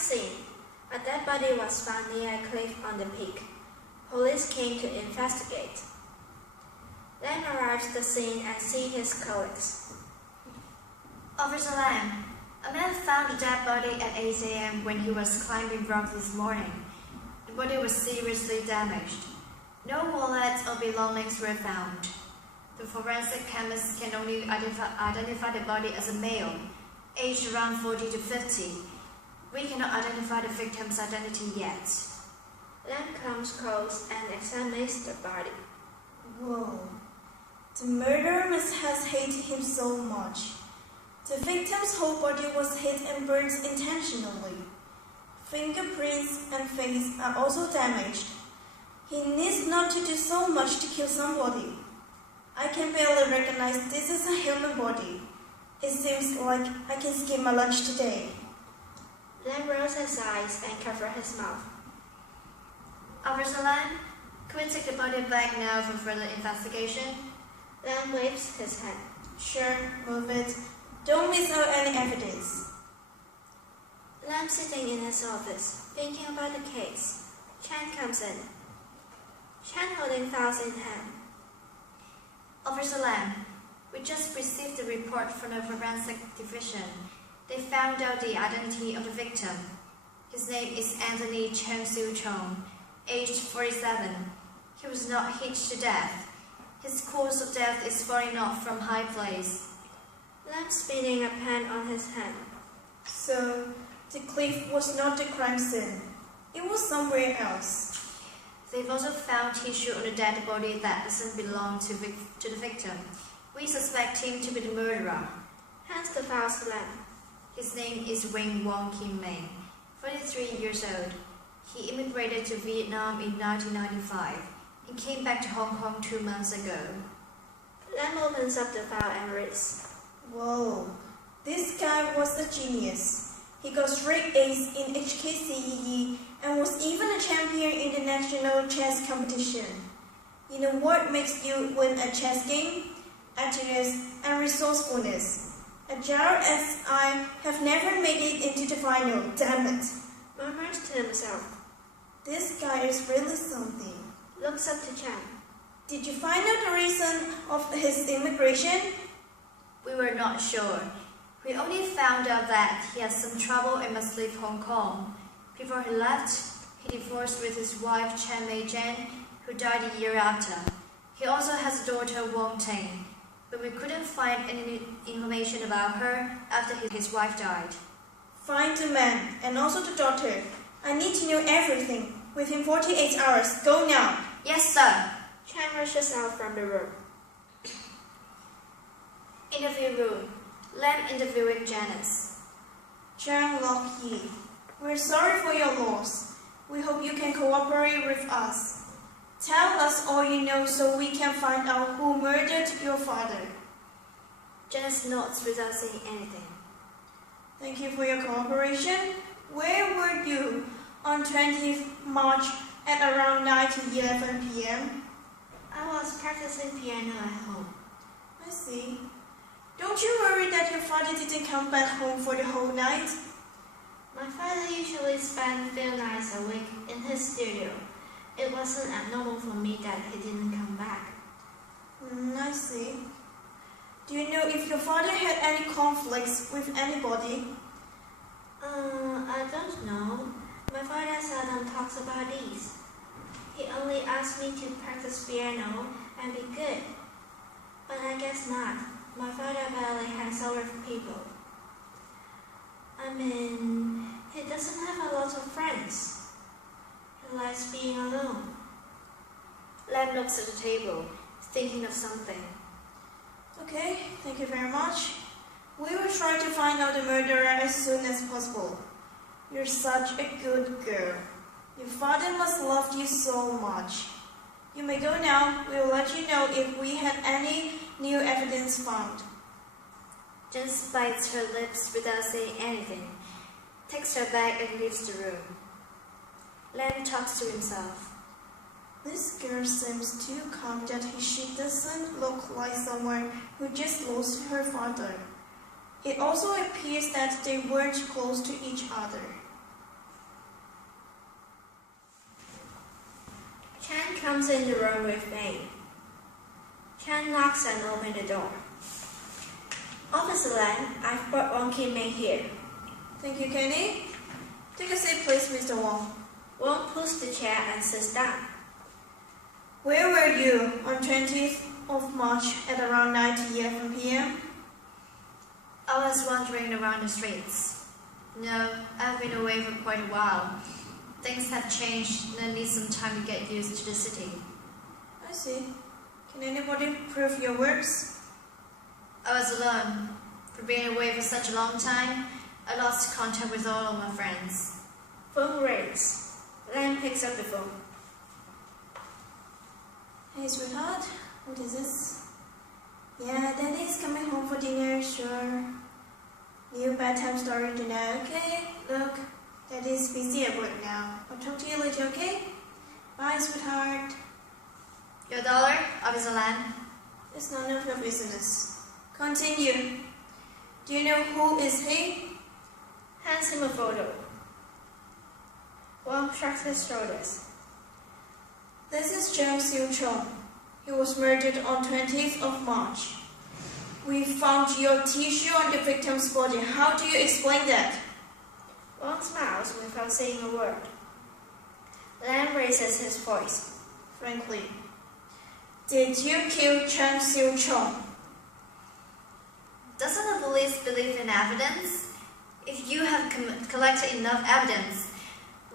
scene. A dead body was found near a cliff on the peak. Police came to investigate. Lam arrived at the scene and sees his colleagues. Officer Lam, a man found a dead body at 8 a.m. when he was climbing rock this morning. The body was seriously damaged. No wallet or belongings were found. The forensic chemist can only identify the body as a male, aged around 40 to 50. We cannot identify the victim's identity yet. Lam comes close and examines the body. Whoa. The murderer must have hated him so much. The victim's whole body was hit and burned intentionally. Fingerprints and face are also damaged. He needs not to do so much to kill somebody. I can barely recognize this as a human body. It seems like I can skip my lunch today. Lam rolls his eyes and covers his mouth. Officer Lam, can we take the body back now for further investigation? Lam waves his hand. Sure, move it. Don't miss out any evidence. Lam sitting in his office, thinking about the case. Chan comes in. Chan holding files in hand. Officer Lam, we just received a report from the forensic division. They found out the identity of the victim. His name is Anthony Chang Siu Chong, aged 47. He was not hit to death. His cause of death is falling off from high place. Lam spinning a pen on his hand. So, the cliff was not the crime scene. It was somewhere else. They've also found tissue on the dead body that doesn't belong to the victim. We suspect him to be the murderer. Hands the files to Lam. His name is Wing Wong Kim Ming, 43 years old. He immigrated to Vietnam in 1995 and came back to Hong Kong 2 months ago. Lam opens up the file and reads. Whoa, this guy was a genius. He got straight A's in HKCEE and was even a champion in the national chess competition. You know what makes you win a chess game? Attitude and resourcefulness. Agile as I have never made it into the final, damn it. Murmurs to himself. This guy is really something. Looks up to Chan. Did you find out the reason of his immigration? We were not sure. We only found out that he had some trouble and must leave Hong Kong. Before he left, he divorced with his wife Chen Mei Jen, who died a year after. He also has a daughter Wong Teng, but we couldn't find any information about her after his wife died. Find the man and also the daughter. I need to know everything. Within 48 hours. Go now. Yes, sir. Chan rushes out from the room. Interview room. Lam interviewing Janice. Chang Lok Yi, we're sorry for your loss. We hope you can cooperate with us. Tell us all you know so we can find out who murdered your father. Janice nods without saying anything. Thank you for your cooperation. Where were you on 20th March at around 9 to 11 p.m.? I was practicing piano at home. I see. Don't you worry that your father didn't come back home for the whole night? My father usually spent a few nights a week in his studio. It wasn't abnormal for me that he didn't come back. I see. Do you know if your father had any conflicts with anybody? I don't know. My father seldom talks about these. He only asks me to practice piano and be good. But I guess not. My father barely hangs out with people. I mean, he doesn't have a lot of friends. He likes being alone. Lam looks at the table, thinking of something. Okay, thank you very much. We will try to find out the murderer as soon as possible. You're such a good girl. Your father must love you so much. You may go now. We will let you know if we had any new evidence found. Janice bites her lips without saying anything, takes her bag and leaves the room. Lam talks to himself. This girl seems too calm that she doesn't look like someone who just lost her father. It also appears that they weren't close to each other. Chan comes in the room with me. Chan knocks and opens the door. Officer Lam, I've brought Wong Kim Mei here. Thank you, Kenny. Take a seat, please, Mr. Wong. Wong pulls the chair and sits down. Where were you on 20th of March at around 9:11 p.m.? I was wandering around the streets. No, I've been away for quite a while. Things have changed and I need some time to get used to the city. I see. Can anybody prove your words? I was alone. For being away for such a long time, I lost contact with all of my friends. Phone rings. Lam picks up the phone. Hey, sweetheart. What is this? Yeah, Daddy's coming home for dinner, sure. New bedtime story tonight, okay? Look, Daddy's busy at work now. I'll talk to you later, okay? Bye, sweetheart. Your dollar, Officer Lam? It's none of your business. Continue. Do you know who is he? Hands him a photo. Wong shrugs his shoulders. This is Chang Siu-chong. He was murdered on 20th of March. We found your tissue on the victim's body. How do you explain that? Wong smiles without saying a word. Lam raises his voice. Frankly, did you kill Chang Siu-chong? Doesn't the police believe in evidence? If you have collected enough evidence,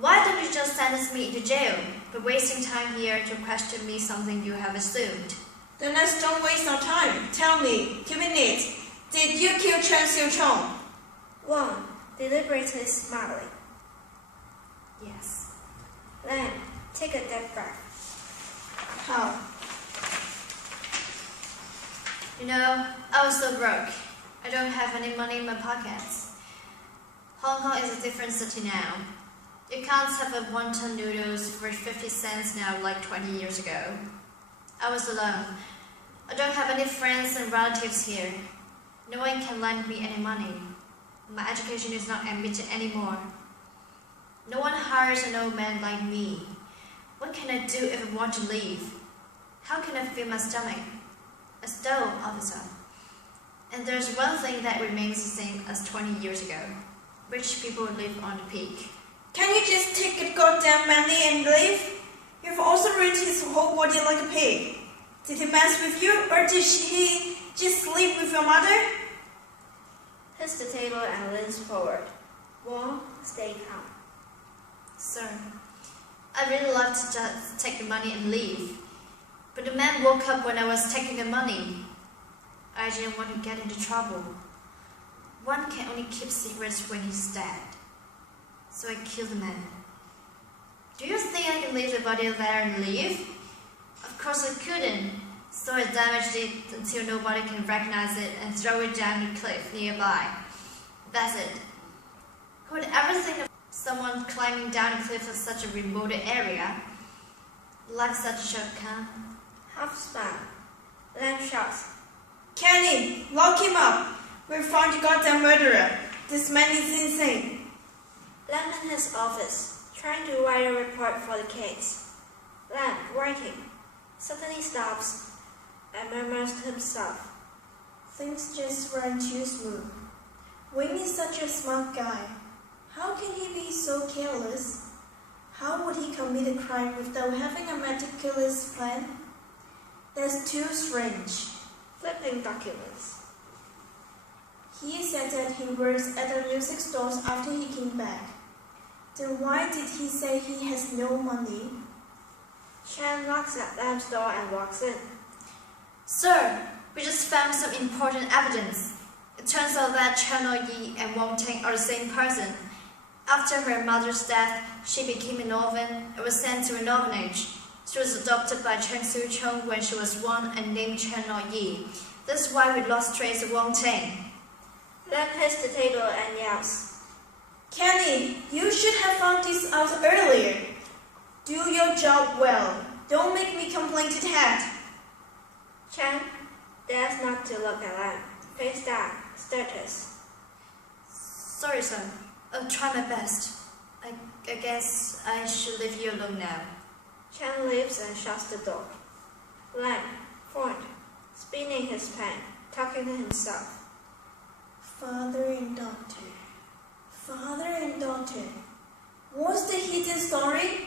why don't you just sentence me to jail, but wasting time here to question me something you have assumed? Then let's don't waste our time. Tell me, keep it neat. Did you kill Chang Siu-chong? Wong deliberately smiling. Yes. Lam, take a deep breath. How? You know, I was so broke. I don't have any money in my pockets. Hong Kong is a different city now. You can't have a wonton noodles for 50 cents now like 20 years ago. I was alone. I don't have any friends and relatives here. No one can lend me any money. My education is not admitted anymore. No one hires an old man like me. What can I do if I want to leave? How can I fill my stomach? A stove, officer. And there's one thing that remains the same as 20 years ago. Rich people live on the peak. Can you just take it goddamn money and leave? You've also ruined his whole body like a pig. Did he mess with you, or did he just sleep with your mother? Hits the table and leans forward. Wong, stay calm. Sir, I really love to just take the money and leave. But the man woke up when I was taking the money. I didn't want to get into trouble. One can only keep secrets when he's dead. So I killed the man. Do you think I can leave the body there and leave? Of course I couldn't. So I damaged it until nobody can recognize it and throw it down the cliff nearby. That's it. Who would ever think of someone climbing down a cliff in such a remote area? Like such a shortcut? Half smile. Lam shouts. Kenny, lock him up. We found the goddamn murderer. This man is insane. Lam in his office, trying to write a report for the case. Lam, writing, suddenly stops and murmurs to himself. Things just run too smooth. Wing is such a smart guy. How can he be so careless? How would he commit a crime without having a meticulous plan? That's too strange. Flipping documents. He said that he works at the music stores after he came back. Then why did he say he has no money? Chan knocks at Lam's door and walks in. Sir, we just found some important evidence. It turns out that Chen Yi and Wang Ting are the same person. After her mother's death, she became an orphan and was sent to an orphanage. She was adopted by Chang Siu-chong when she was 1 and named Chen Yi. That's why we lost trace of Wang Ting. Lam hits the table and yells. Kenny, you should have found this out earlier. Do your job well. Don't make me complain to the head. Chan dares not to look at Lam. Face down, status. Sorry, sir. I'll try my best. I guess I should leave you alone now. Chen leaves and shuts the door. Lamb, front, spinning his pen, talking to himself. Father and daughter. Father and daughter. What's the hidden story?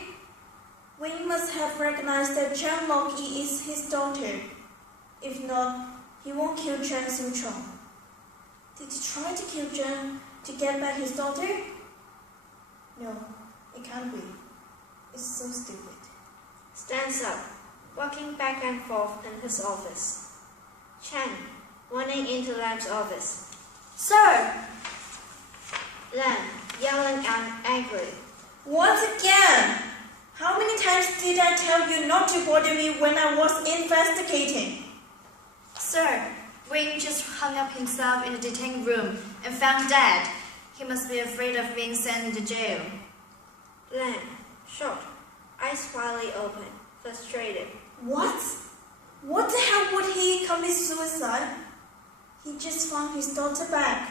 Wing must have recognized that Chen Longyi is his daughter. If not, he won't kill Chen Suchong. Did he try to kill Chen to get back his daughter? No, it can't be. It's so stupid. Stands up, walking back and forth in his office. Chen, running into Lamb's office. Sir! Lamb, yelling out angrily. What again? How many times did I tell you not to bother me when I was investigating? Sir, Wing just hung up himself in the detained room and found dead. He must be afraid of being sent into jail. Lamb, short, eyes widely open, frustrated. What? What the hell would he commit suicide? He just found his daughter back.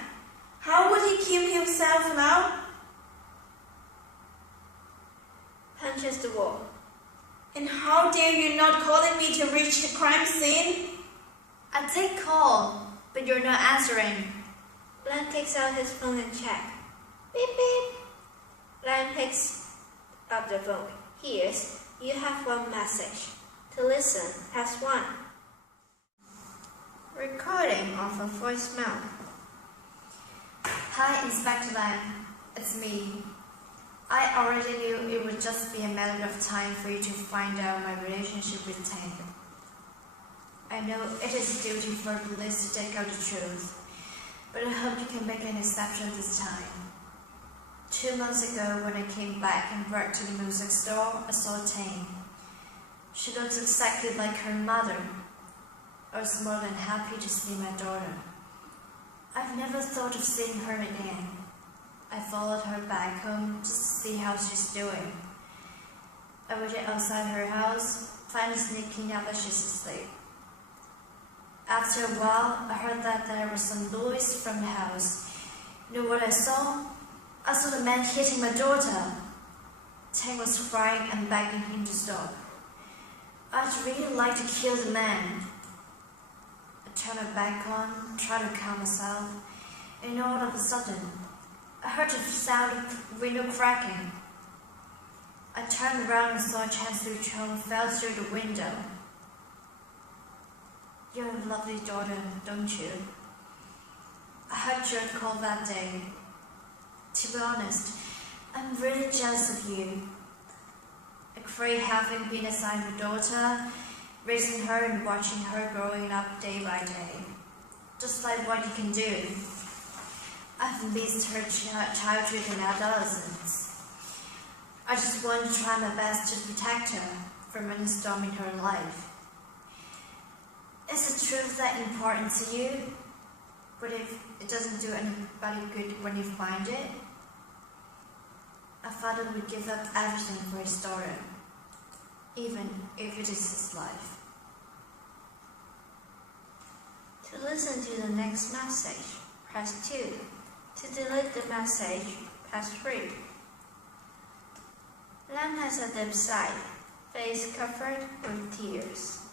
How would he kill himself now? Punches the wall. And how dare you not calling me to reach the crime scene? I take call, but you're not answering. Lamb takes out his phone and checks. Beep beep. Lamb picks up the phone. Here's, you have one message. To listen, press 1. Recording of a voicemail. Hi, Inspector Lam. It's me. I already knew it would just be a matter of time for you to find out my relationship with Tang. I know it is a duty for police to take out the truth, but I hope you can make an exception this time. 2 months ago, when I came back and worked to the music store, I saw Tang. She looks exactly like her mother. I was more than happy to see my daughter. I've never thought of seeing her again. I followed her back home just to see how she's doing. I waited outside her house, finally sneaking out that she's asleep. After a while, I heard that there was some noise from the house. You know what I saw? I saw the man hitting my daughter. Tang was crying and begging him to stop. I'd really like to kill the man. I turned my back on, tried to calm myself, and all of a sudden, I heard the sound of window cracking. I turned around and saw Chen Suchong fell through the window. You're a lovely daughter, don't you? I heard your call that day. To be honest, I'm really jealous of you. I crave having been assigned a daughter, raising her and watching her growing up day by day. Just like what you can do. I've missed her childhood and adolescence. I just want to try my best to protect her from any storm in her life. Is the truth that important to you? But if it doesn't do anybody good when you find it? A father would give up everything for his daughter, even if it is his life. To listen to the next message, press 2. To delete the message, press 3. Lam has a deep sigh, face covered with tears.